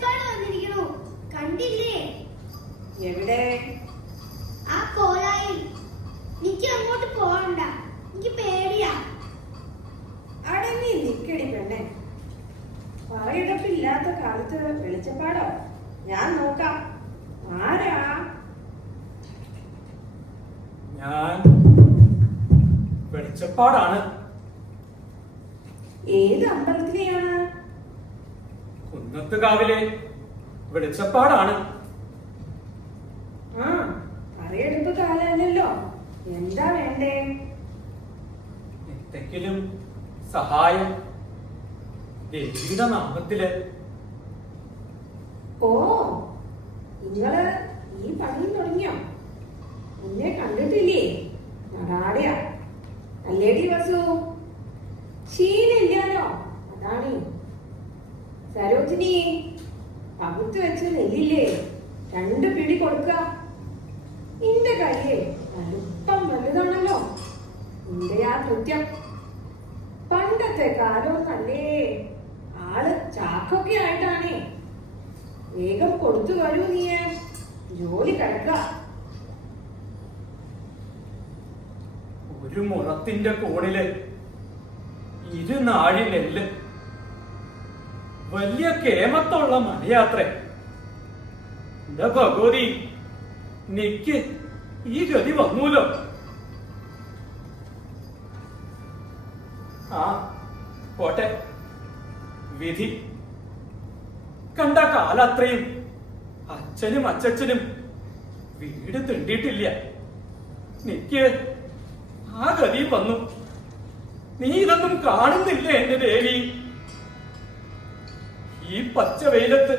വെളിച്ചപ്പാട് വന്നിരിക്കണു, കണ്ടില്ലേ? എവിടെ? ആ കോലായി. എനിക്ക് അങ്ങോട്ട് പോകണ്ട, എനിക്ക് പേടിയാ. അടങ്ങി നിക്കടി പെണ്ണെ. പറയിടപ്പില്ലാത്ത കാലത്ത് വെളിച്ചപ്പാടോ? ഞാൻ നോക്കാം. ആരാ? ഞാൻ വെളിച്ചപ്പാടാണ്. ഏത് അമ്പലത്തിലെയാണ്? കുന്നത്തുകാവിലെ വെളിച്ചപ്പാടാണ്. ആ, പറയെടുപ്പ് കാലല്ലോ. എന്താ വേണ്ടേ? എന്തെങ്കിലും സഹായം ദേവിയുടെ നാമത്തില്. ഓ, നിങ്ങള് ഈ പണിയും തുടങ്ങിയോ? എന്നെ കണ്ടിട്ടില്ലേ? നടാടെയാ അല്ലേടി വസു? ശീലില്ലാലോ, അതാണ്. സരോജിനി, പകുത്ത് വെച്ച നെല്ലില്ലേ, 2 പിടി കൊടുക്ക. നിന്റെ കയ്യേ വലുപ്പം വലുതാണല്ലോ. നിന്റെ ആ കൃത്യം പണ്ടത്തെ കാലമൊന്നല്ലേ. ആള് ചാക്കൊക്കെ ആയിട്ടാണേ. വേഗം കൊടുത്തു വരൂ, നീ ജോലി കിടക്ക. ഒരു മുറത്തിന്റെ കോണില് 2 നാഴി നെല്ല്. വലിയ കേമത്തുള്ള മണിയാത്രേ. എന്താ ഭഗവതി, നിക്ക് ഈ ഗതി വന്നൂലോ. ആ പോട്ടെ, വിധി. കണ്ട കാലത്രയും അച്ഛനും അച്ചച്ചനും വീട് തിണ്ടിയിട്ടില്ല. നിക്ക് ആ ഗതി വന്നു. നീ ഇതൊന്നും കാണുന്നില്ല എന്റെ ദേവി? ഈ പച്ച വെയിലത്ത്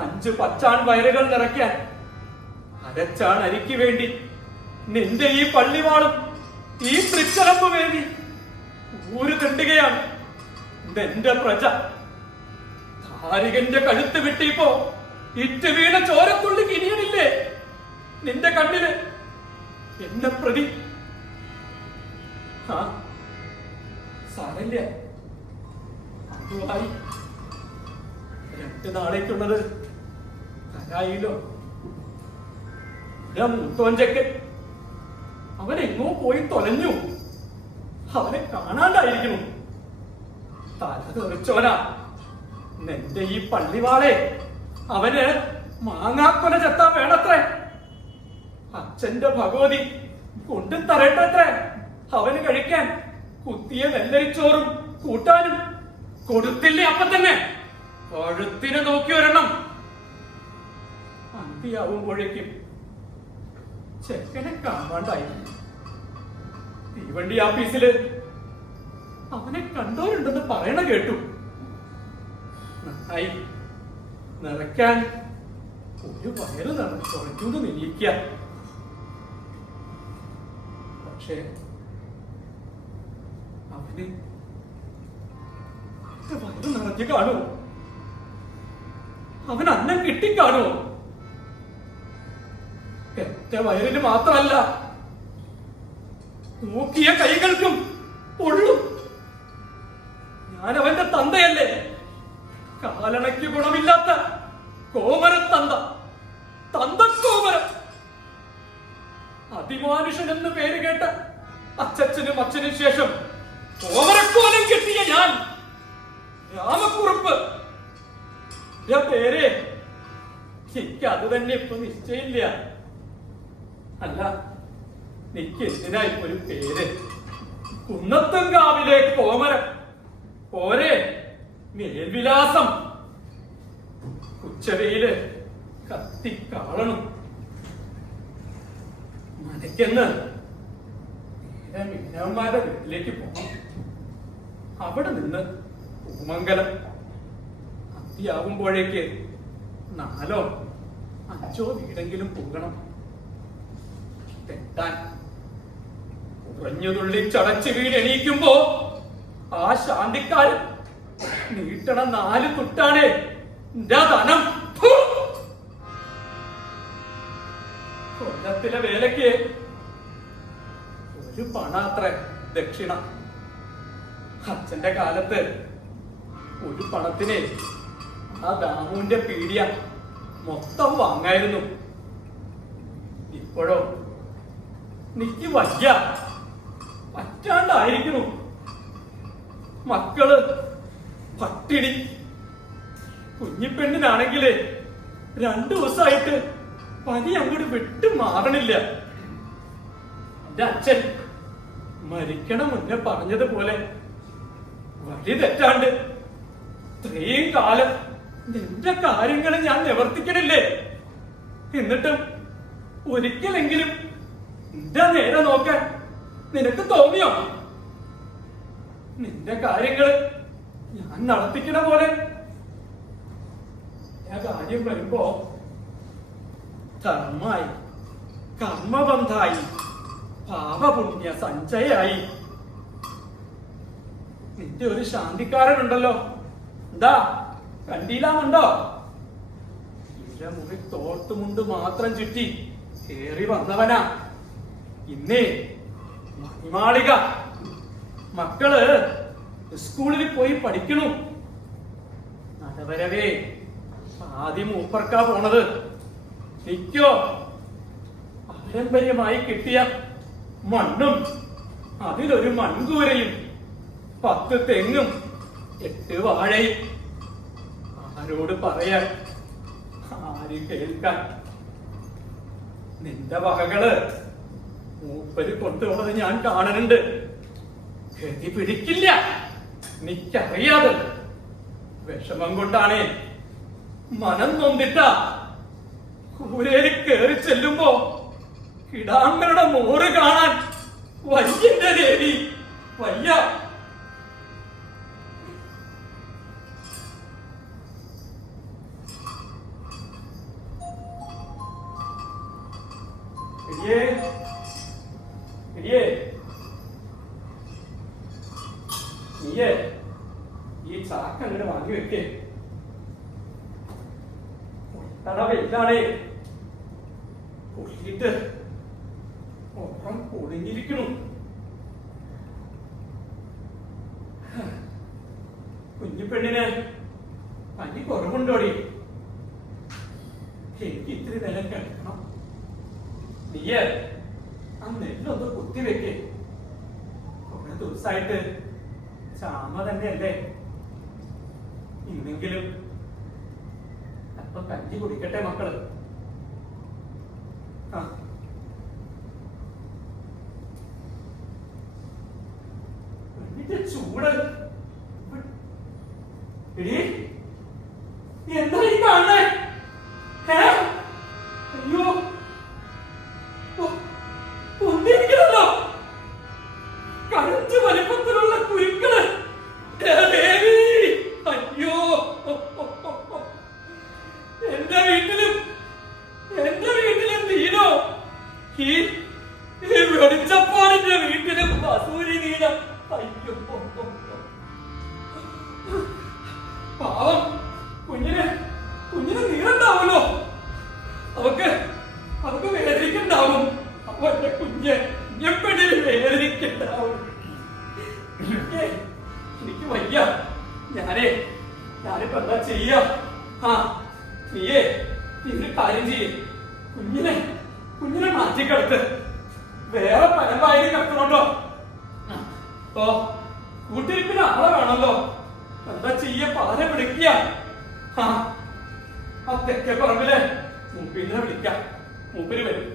5 പച്ചാൺ വയറുകൾ നിറയ്ക്കാൻ അരച്ചാൺ അരിക്ക് വേണ്ടി നിന്റെ ഈ പള്ളിവാളും ഈ തൃച്ചലമ്പ് വേണ്ടി ഊര് തിണ്ടുകയാണ് നിന്റെ പ്രജ. ധാരികന്റെ കഴുത്ത് വിട്ടിപ്പോ ഇറ്റ് വീണ ചോരത്തുള്ളി കിനിയണില്ലേ നിന്റെ കണ്ണില്? എന്നെ പ്രതി. ആ സാരല്ല, അതുമായി 2 നാളേക്കുള്ളത് കരായില്ലോ. മൂത്തോഞ്ചക്ക് അവനെങ്ങോ പോയി തൊലഞ്ഞു. അവനെ കാണാണ്ടായിരിക്കുന്നു. തല തെറിച്ചോനാ നിന്റെ ഈ പള്ളിവാളെ. അവന് മാങ്ങാക്കൊല ചെത്താൻ വേണത്രേ. അച്ഛന്റെ ഭഗവതി കൊണ്ടു തരട്ടത്രേ അവന് കഴിക്കാൻ കുത്തിയ നെല്ലരിച്ചോറും കൂട്ടാനും. കൊടുത്തില്ലേ അപ്പൊ തന്നെ കഴുത്തിന് നോക്കി വരണം. അന്തിയാവുമ്പോഴേക്കും ചെക്കനെ കാണാണ്ടായി. തീവണ്ടി ആഫീസില് അവനെ കണ്ടോരുണ്ടെന്ന് പറയണ കേട്ടു. നന്നായി, നിറയ്ക്കാൻ ഒരു വയറ് തുറയ്ക്കുന്നു നിരീക്ക. പക്ഷേ അവന് വയറ് നിറഞ്ഞു കാണുമോ? അവൻ അന്നം കിട്ടിക്കാണുമോ? എന്റെ വയറിന് മാത്രമല്ല, നോക്കിയ കൈകൾക്കും പൊള്ളും. ഞാൻ അവന്റെ തന്തയല്ലേ? കാലണയ്ക്ക് ഗുണമില്ലാത്ത കോമരത്തന്ത, തന്തക്കോമരം. അതിമാനുഷൻ എന്ന് പേര് കേട്ട അച്ഛനും അച്ഛനും ശേഷം കോമരക്കോലം കിട്ടിയ ഞാൻ രാമക്കുറുപ്പ് പേര്. എനിക്ക് അത് തന്നെ ഇപ്പൊ നിശ്ചയില്ല. അല്ല, നിക്ക് എന്തിനാ ഇപ്പൊ ഒരു പേര്? കുന്നത്തുംകാവിലെ കോമരം പോരെ മേൽവിലാസം. ഉച്ചവെയില് കത്തിക്കാളണം. മനക്കെന്ന് മീനവന്മാരുടെ വീട്ടിലേക്ക് പോകണം. അവിടെ നിന്ന് പൂമംഗലം. അന്തിയാവുമ്പോഴേക്ക് 4ഓ 5ഓ വീടെങ്കിലും പോകണം. തെറ്റാൻ കുറഞ്ഞതുള്ളി ചടച്ച് വീട് എണീക്കുമ്പോ ആ ശാന്തിക്കാരൻ നീട്ടണ 4 തുട്ടാണേ എന്റെ ധനം. കൊല്ലത്തിലെ വേലയ്ക്ക് ഒരു പണാത്ര ദക്ഷിണ. അച്ഛന്റെ കാലത്ത് ഒരു പണത്തിന് ആ ദാമുവിന്റെ പീഡിയ മൊത്തം വാങ്ങായിരുന്നു. ഇപ്പോഴോ നിക്ക് വയ്യ, പറ്റാണ്ടായിരിക്കുന്നു. മക്കള് പട്ടിണി. കുഞ്ഞിപ്പെണ്ണിനാണെങ്കില് 2 ദിവസമായിട്ട് പനി അങ്ങോട്ട് വിട്ടു മാറണില്ല. എന്റെ അച്ഛൻ മരിക്കണ മുന്നേ പറഞ്ഞതുപോലെ വഴി തെറ്റാണ്ട് ഇത്രയും കാലം നിന്റെ കാര്യങ്ങൾ ഞാൻ നിവർത്തിക്കണില്ലേ? എന്നിട്ടും ഒരിക്കലെങ്കിലും നിന്റെ നേരെ നോക്കാൻ നിനക്ക് തോന്നിയോ? നിന്റെ കാര്യങ്ങൾ ഞാൻ നടത്തിക്കണ പോലെ ആ കാര്യം വരുമ്പോ ധർമ്മായി, കർമ്മബന്ധായി, പാപപുണ്യ സഞ്ചയായി. നിന്റെ ഒരു ശാന്തിക്കാരനുണ്ടല്ലോ, എന്താ കണ്ടില്ലാന്നുണ്ടോ? മുറി തോർത്തുമുണ്ട് മാത്രം ചുറ്റി കേറി വന്നവനാ. ഇന്നേ മണിമാളിക മക്കള് സ്കൂളിൽ പോയി പഠിക്കണു. നടവരവേ ആദ്യം മൂപ്പർക്കാ പോണത്. നിക്കോ പാരമ്പര്യമായി കിട്ടിയ മണ്ണും അതിലൊരു മൺകൂരയും 10 തെങ്ങും 8 വാഴയും. ആരോട് പറയാൻ, ആര് കേൾക്കാൻ? നിന്റെ വകകള് മൂപ്പര് കൊണ്ടുപോണത് ഞാൻ കാണുന്നുണ്ട്. ഗതി പിടിക്കില്ല, നിക്കറിയാതെ. വിഷമം കൊണ്ടാണേ മനം നൊന്നിട്ട കൂരേല് കേറി ചെല്ലുമ്പോ കിടാങ്ങളുടെ മോറ് കാണാൻ വയ്യന്റെ ദേവി, വയ്യ. നീയേ ഈ ചാക്ക് അങ്ങോട്ട് വാങ്ങി വെക്കേ. വലുതാണേ, പൊളിയിട്ട് ഒപ്പം പൊളിഞ്ഞിരിക്കണു. കുഞ്ഞിപ്പെണ്ണിന് പനി കുറവുണ്ടോടി? എനിക്ക് ഇത്തിരി നേരം കിടക്കണം. നീയേ ആ നെല്ലൊന്ന് കുത്തിവെക്കേ. കുറെ ദിവസമായിട്ട് ചാമ തന്നെയല്ലേ. ഇന്നെങ്കിലും അപ്പൊ കഞ്ഞി കുടിക്കട്ടെ മക്കള്. ചൂട് എന്താ ഈ കാണണേ? അയ്യോ ഒന്നിരിക്കണല്ലോ, കരഞ്ച് വലിപ്പത്തിലുള്ള കുരുക്കള്. ദേവി, അയ്യോ എന്റെ വീട്ടിലും നീനോ? ഈ വെളിച്ചപ്പാടിന്റെ വീട്ടിലും വസൂരി നീനം. അയ്യോ പാവം കുഞ്ഞിന് നീരുണ്ടാവുമല്ലോ. അവക്ക് വേദനിക്കുണ്ടാവും. അപ്പൊ എന്റെ കുഞ്ഞെപ്പെട്ടിന് വേദനിക്കുണ്ടാവും. എനിക്ക് വയ്യ. ഞാനിപ്പോ എന്താ ചെയ്യാ? നീ ഒരു കാര്യം ചെയ്യേ. കുഞ്ഞിനെ മാറ്റിക്കെടുത്ത് വേറെ പരമ്പായി കിടക്കണോട്ടോ. കൂട്ടിരിപ്പിന് ആളെ വേണല്ലോ. എന്താ ചെയ്യ? പാല പിടിക്കുക. ആ തെക്കേ പറമ്പിലെ മൂപ്പിനെ വിളിക്കാം. മൂപ്പര് വരും.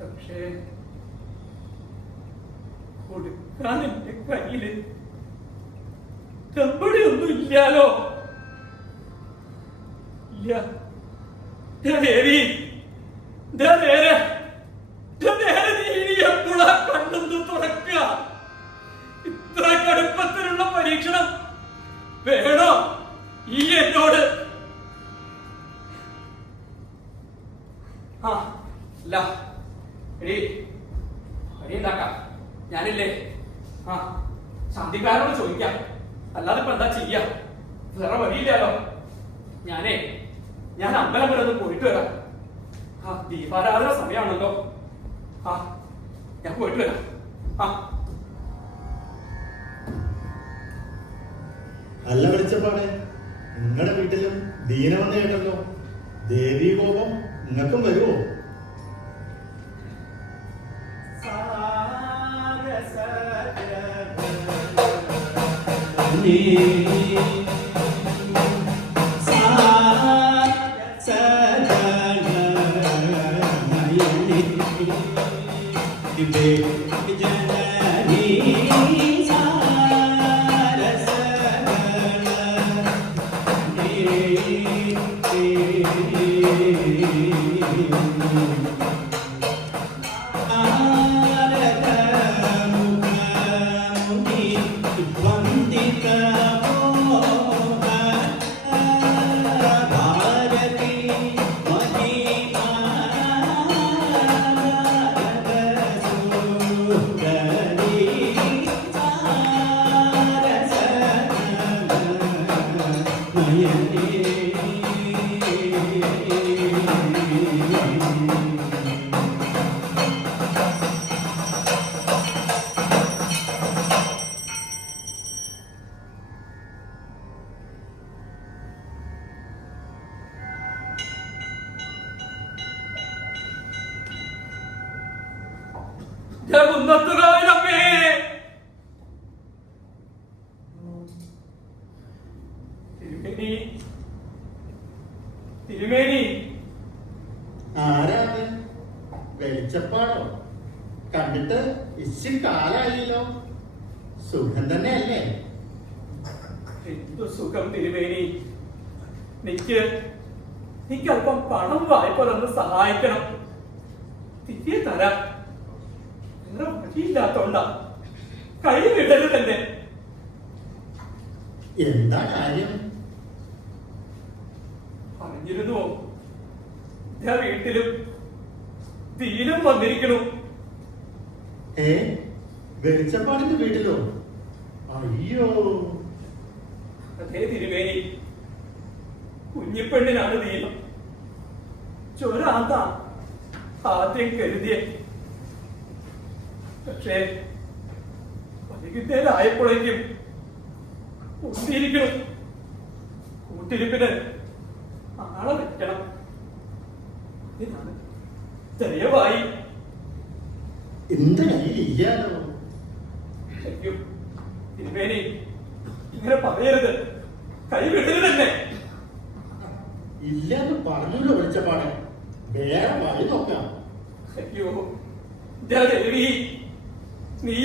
പക്ഷേ കൊടുക്കാൻ എന്റെ കയ്യില് ചെമ്പടിയൊന്നും ഇല്ലാലോ. ഇല്ല. ദേവി, നേരെ എപ്പോഴാ കണ്ണൊന്ന് തുറക്കുക? ഇത്ര കടുപ്പത്തിലുള്ള പരീക്ഷണം വേണോ ഈ എന്നോട്? അല്ല ഉണ്ടാക്കാം ഞാനില്ലേ. ശാന്തിക്കാരോട് ചോദിക്കാം, അല്ലാതെ ഇപ്പൊ എന്താ ചെയ്യാ? വേറെ വഴിയില്ലാലോ. ഞാൻ അമ്പലം വരെ ഒന്ന് പോയിട്ട് വരാം. ദീപാരാധന സമയമാണല്ലോ. ഞാൻ പോയിട്ട് വരാം. അല്ല വെളിച്ചപ്പാടെ, നിങ്ങളുടെ വീട്ടിലും ദീന വന്ന് കേട്ടല്ലോ. ദേവീ കോപം നിങ്ങൾക്കും വരുമോ? തിരുമേനി, ആരാണ്? വെളിച്ചപ്പാടോ? കണ്ടിട്ട് ഇച്ചിരി കാലായില്ലോ. സുഖം തന്നെയല്ലേ? എന്തു സുഖം തിരുമേനി. എനിക്ക് അല്പം പണം വായ്പ തന്ന് സഹായിക്കണം. തിരികെ തരാം. വേറെ വഴിയില്ലാത്തോണ്ടാ. കൈ വിടരുത് തന്നെ. എന്താ കാര്യം? പറഞ്ഞിരുന്നുവോ, ഞാൻ വീട്ടിലും ദീനം വന്നിരിക്കണു. വെളിച്ചപ്പാടിന്റെ വീട്ടിലോ? അയ്യോ. അതേ തിരുമേനി, കുഞ്ഞിപ്പെണ്ണിനാണ് ദീനം. ചൊരാന്താ ആദ്യം കരുതിയ. പക്ഷേ വൈകുന്നേരമായപ്പോഴേക്കും ഒത്തിരിക്കണം. കൂട്ടിരിപ്പിന് ആളെ വെക്കണം. ഇതാണ് ദയവായി. എന്റെ കയ്യിൽ ഇല്ലാലോ. അയ്യോ തിരുമേനി, ഇങ്ങനെ പറയരുത്. കൈ വിടരുത് തന്നെ. ഇല്ലാന്ന് പറഞ്ഞല്ലോ വെളിച്ചപ്പാടെ. വേറെ വഴി നോക്കാം. അയ്യോ ദേവി, നീ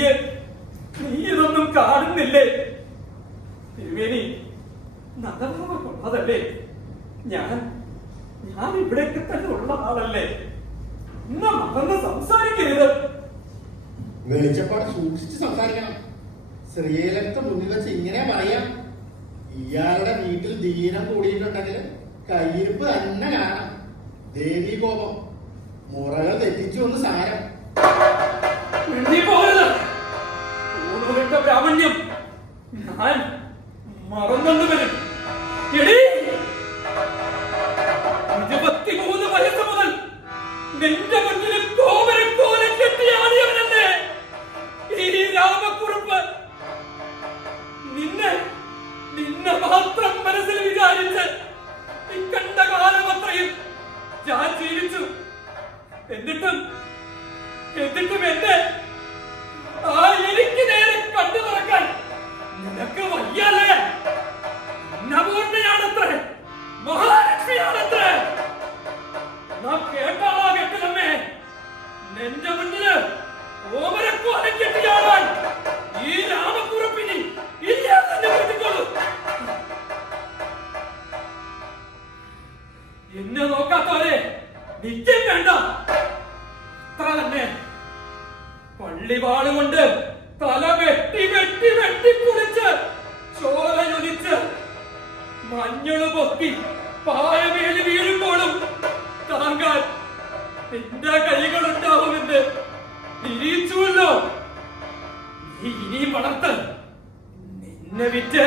ഇതൊന്നും കാണുന്നില്ലേ? തിരുമേനി നഗരഭാവം കൊള്ളതല്ലേ? ഞാൻ ഇവിടേക്ക് തന്നെ ഉള്ള ആളല്ലേ? ഇന്ന് മറന്ന് സംസാരിക്കരുത്. വെളിച്ചപ്പാട് സൂക്ഷിച്ച് സംസാരിക്കണം. ശ്രീലക്ത മുന്നിൽ വെച്ച് ഇങ്ങനെ പറയാം. ഇയാളുടെ വീട്ടിൽ ദീനം കൂടിയിട്ടുണ്ടെങ്കിൽ കയ്യിരിപ്പ് തന്നെ കാണാം. ദേവീ കോപം മുറകൾ തെറ്റിച്ചു ഒന്ന് സാരം. ബ്രാഹ്മണ്യം ഞാൻ മറന്നു വരും. 23 വയസ്സ് മുതൽ നിന്റെ മുന്നിൽ കോവരക്കോലം കെട്ടിയാടിയവനല്ലേ ഈ രാമക്കുറുപ്പ്. നിന്നെ മാത്രം മനസ്സിൽ വിചാരിച്ച് ഇക്കണ്ട കാലമത്രയും ഞാൻ ജീവിച്ചു. എന്നിട്ടും എന്നെ എനിക്ക് നേരെ കണ്ടു തുറക്കാൻ നിനക്ക് വയ്യല്ലേ? നവോർണയാണത്രേ, മഹാലക്ഷ്മിയാണത്രേ. നാം കേട്ടാളാ കേട്ടില്ലമ്മേ. നിന്റെ മുന്നില് ഓമരക്കോലം കെട്ടിയാടാൻ ഈ രാമക്കുറുപ്പിനി ഇല്ലാതെ കൂട്ടിക്കോളൂ. എന്നെ നോക്കാത്തവരെ നിത്യം വേണ്ട. അത്ര തന്നെ. പള്ളിവാളുകൊണ്ട് തല വെട്ടി കുളിച്ച് ചോരയൊലിച്ച് മഞ്ഞള് പൊത്തി പായമേലി വീഴുമ്പോഴും താങ്കൾ നിന്റെ കൈകളുണ്ടാവുമെന്ന് തിരിച്ചുവല്ലോ. നീ ഇനിയും വളർത്ത്. നിന്നെ വിറ്റ്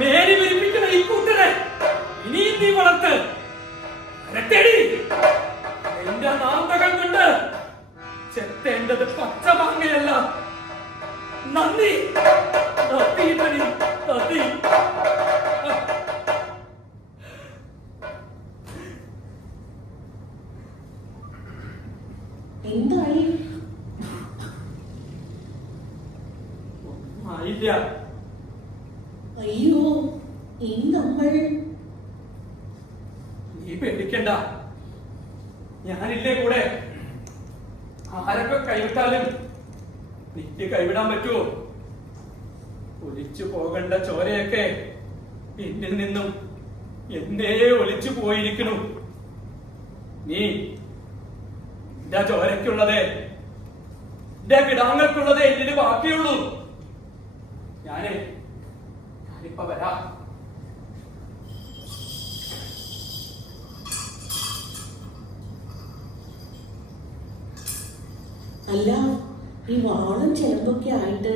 മേരി വിരിപ്പിക്കണ ഈ കൂട്ടരെ ഇനിയും നീ വളർത്ത്. എന്റെ നാന്തകം കൊണ്ട് ചെത്തേണ്ടത് പച്ചമാങ്ങയല്ല. നന്ദി. ഇനി നമ്മൾ നീ പേടിക്കണ്ട, ഞാനില്ലേ കൂടെ. ആരൊക്കെ കൈവിട്ടാലും നിക്ക് കൈവിടാൻ പറ്റുമോ? ഒലിച്ചു പോകേണ്ട ചോരയൊക്കെ എന്നിൽ നിന്നും എന്നേ ഒലിച്ചു പോയിരിക്കണു. നീ എന്റെ ചോരയ്ക്കുള്ളതേ, എന്റെ കിടാങ്ങൾക്കുള്ളതേ എന്നിന് ബാക്കിയുള്ളൂ. ഞാനിപ്പ വരാം. അല്ല, ഈ വാളും ചെലമ്പൊക്കെ ആയിട്ട്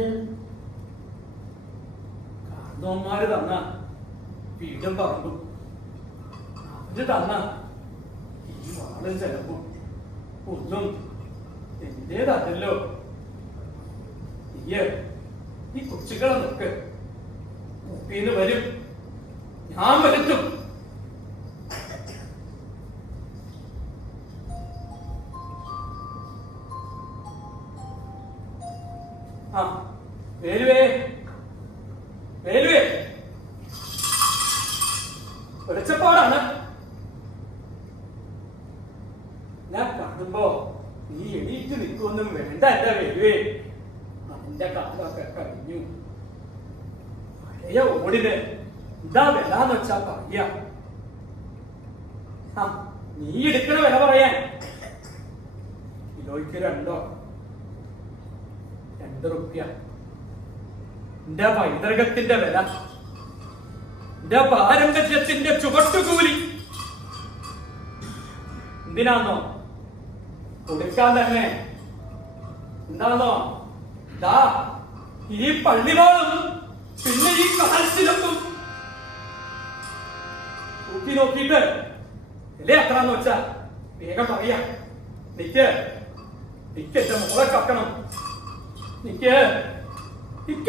കാരണവന്മാര് തന്ന വീടും പറമ്പും, അവര് തന്ന ഈ വാളും ചെലമ്പും ഒന്നും എന്റേതല്ലോ. ഈ കൊച്ചുകളെ നോക്ക്, മുപ്പീന്ന് വരും, ഞാൻ വരുത്തും. ആ വേലുവേ, വേലുവേ, വെളിച്ചപ്പാടാണ്. ഞാൻ കാണുമ്പോ നീ എണീറ്റ് നിൽക്കൊന്നും വേണ്ട എന്റെ വേലുവേ. അതിന്റെ കാലമൊക്കെ കഴിഞ്ഞു. പഴയ ഓടിന് എന്താ വിലാന്ന് വെച്ചാ പറയാ. നീ എടുക്കണ വില പറയാൻ കിലോയ്ക്ക് 2 റുപ്യ. എന്റെ പൈതൃകത്തിന്റെ വില, എന്റെ പാരമ്പര്യത്തിന്റെ ചുവട്ടുകൂലി. എന്തിനാന്നോ? കൊടുക്കാൻ തന്നെ. എന്താണോ? ദാ ഈ പള്ളിവാളും പിന്നെ ഈ കാൽച്ചിലമ്പും നോക്കി നോക്കിയിട്ട് അല്ലേ എത്രാന്ന് വെച്ചാ വേഗം പറയാ. നിക്ക് എന്റെ മോളെ കാക്കണം. നിക്ക്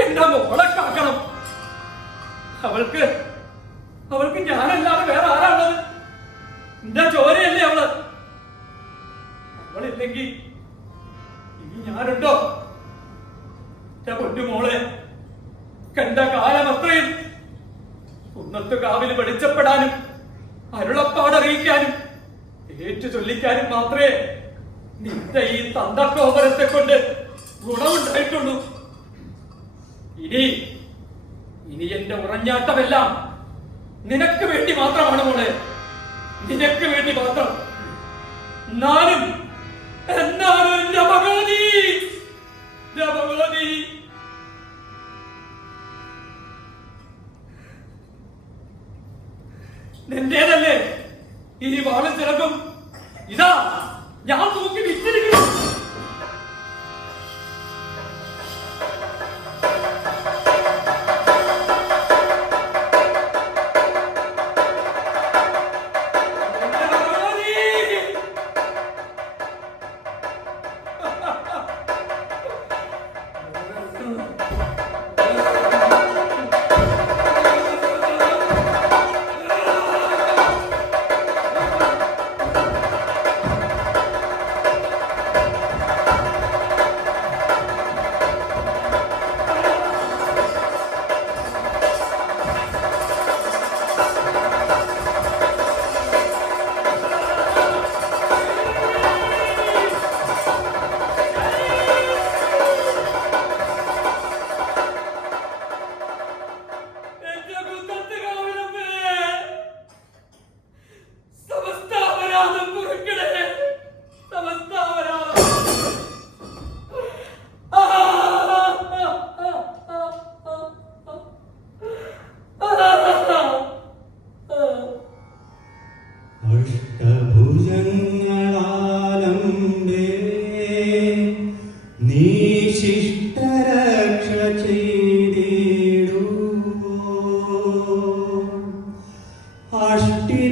എന്റെ മോളെ കാക്കണം. അവൾക്ക് ഞാനല്ലാതെ വേറെ ആരാണുള്ളത്? എന്റെ ചോരയല്ലേ അവള്. അവളില്ലെങ്കിൽ ഇനി ഞാനുണ്ടോ? എന്റെ പൊന്നുമോളെ, കണ്ട കാലം അത്രയും കുന്നത്ത് കാവില് വെളിച്ചപ്പെടാനും അരുളപ്പാടറിയിക്കാനും ഏറ്റു ചൊല്ലിക്കാനും മാത്രമേ നിന്റെ ഈ തന്തക്കോപരത്തെ കൊണ്ട് ഗുണമുണ്ടായിട്ടുള്ളൂ. ഇനി എന്റെ ഉറഞ്ഞാട്ടമെല്ലാം നിനക്ക് വേണ്ടി മാത്രമാണ് മോളെ, നിനക്ക് വേണ്ടി മാത്രം. എന്നാലും എന്റെ ഭഗവതി, ഭഗവതി, നിന്റേതല്ലേ ഈ വാളും ചിലപ്പം. ഇതാ ഞാൻ നോക്കി വിറ്റിരിക്കുന്നു. അഷ്ടി